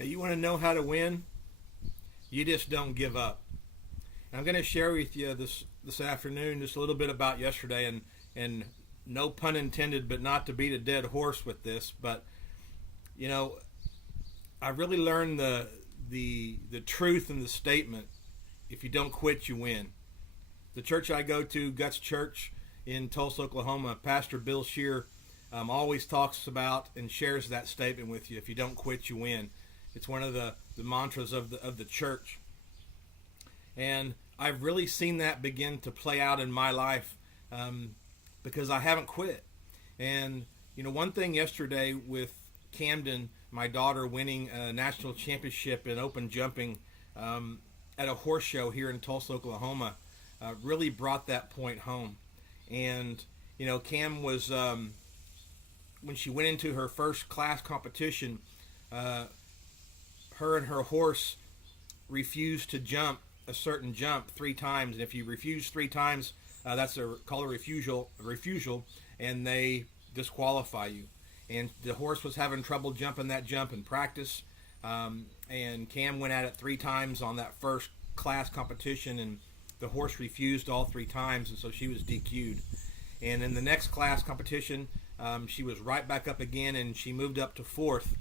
You want to know how to win? You just don't give up. And I'm going to share with you this afternoon just a little bit about yesterday, and no pun intended, but not to beat a dead horse with this, but you know, I really learned the truth in the statement: if you don't quit, you win. The church I go to, Guts Church in Tulsa, Oklahoma, Pastor Bill Shear always talks about and shares that statement with you: if you don't quit, you win. It's one of the mantras of the church. And I've really seen that begin to play out in my life because I haven't quit. And, one thing yesterday with Camden, my daughter, winning a national championship in open jumping at a horse show here in Tulsa, Oklahoma, really brought that point home. And, Cam was, when she went into her first class competition, her and her horse refused to jump a certain jump 3 times, and if you refuse 3 times, that's called a refusal, and they disqualify you. And the horse was having trouble jumping that jump in practice, and Cam went at it 3 times on that first class competition, and the horse refused all 3 times, and so she was DQ'd. And in the next class competition, she was right back up again, and she moved up to 4th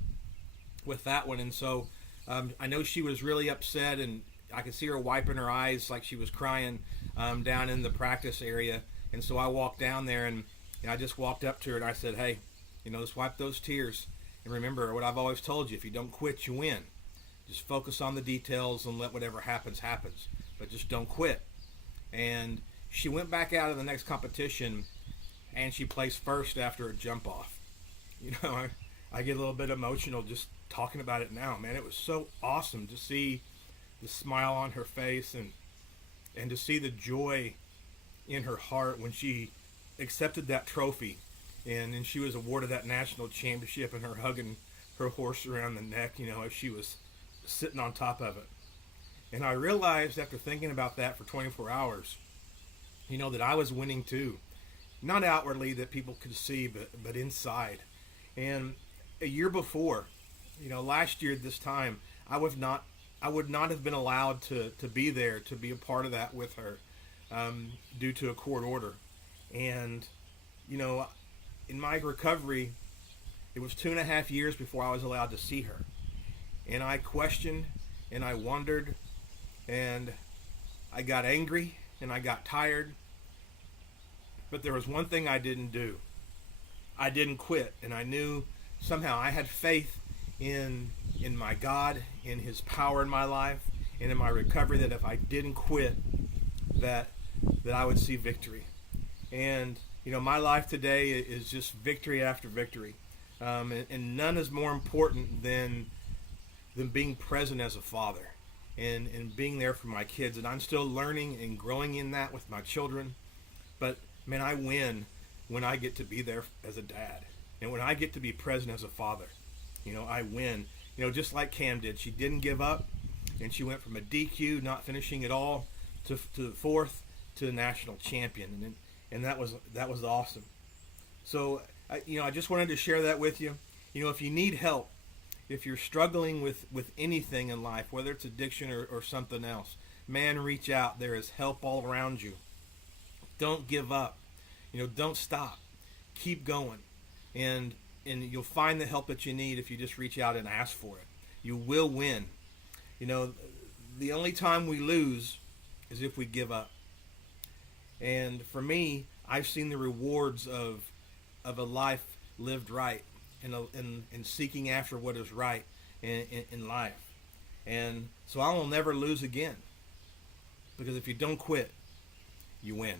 with that one. And so I know she was really upset, and I could see her wiping her eyes like she was crying down in the practice area. And so I walked down there, and I just walked up to her and I said, hey, just wipe those tears. And remember what I've always told you: if you don't quit, you win. Just focus on the details and let whatever happens, happens. But just don't quit. And she went back out in the next competition, and she placed first after a jump off. I get a little bit emotional just talking about it now, man. It was so awesome to see the smile on her face and to see the joy in her heart when she accepted that trophy, and then she was awarded that national championship, and her hugging her horse around the neck, as she was sitting on top of it. And I realized after thinking about that for 24 hours, that I was winning too. Not outwardly that people could see, but inside. And a year before, last year this time, I would not have been allowed to be there, to be a part of that with her, due to a court order. And, in my recovery, it was 2.5 years before I was allowed to see her. And I questioned, and I wondered, and I got angry, and I got tired. But there was one thing I didn't do. I didn't quit, and I knew somehow I had faith in my God, in His power in my life, and in my recovery, that if I didn't quit, that I would see victory. And my life today is just victory after victory, and none is more important than being present as a father and being there for my kids. And I'm still learning and growing in that with my children. But man, I win when I get to be there as a dad, and when I get to be present as a father. I win. Just like Cam did. She didn't give up, and she went from a DQ, not finishing at all, to 4th to the national champion, and that was awesome. So I just wanted to share that with you. If you need help, if you're struggling with anything in life, whether it's addiction or something else, man, reach out. There is help all around you. Don't give up. Don't stop. Keep going, and you'll find the help that you need if you just reach out and ask for it. You will win. The only time we lose is if we give up. And for me, I've seen the rewards of a life lived right, and seeking after what is right in life. And so I will never lose again, because if you don't quit, you win.